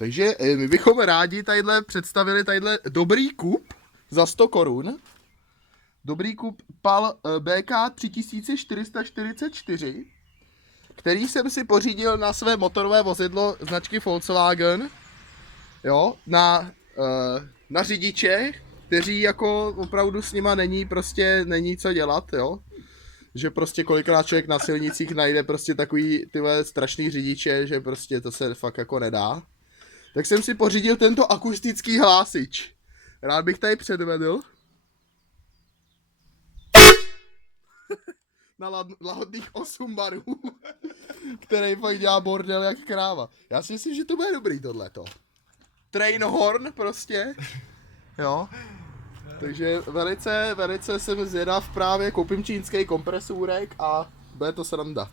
Takže my bychom rádi tadyhle představili tadyhle dobrý kup za 100 korun. Dobrý kup PAL BK 3444, který jsem si pořídil na své motorové vozidlo značky Volkswagen, jo, na řidiče, kteří jako opravdu s nima není co dělat, jo. Že prostě kolikrát člověk na silnicích najde prostě takový tyhle strašný řidiče, že prostě to se fakt jako nedá. Tak jsem si pořídil tento akustický hlásič. Rád bych tady předvedl. Na lahodných 8 barů, který fakt dělá bordel jak kráva. Já si myslím, že to bude dobrý tohleto. Trainhorn prostě, jo. Takže velice jsem zvědav, právě koupím čínský kompresůrek a bude to sranda.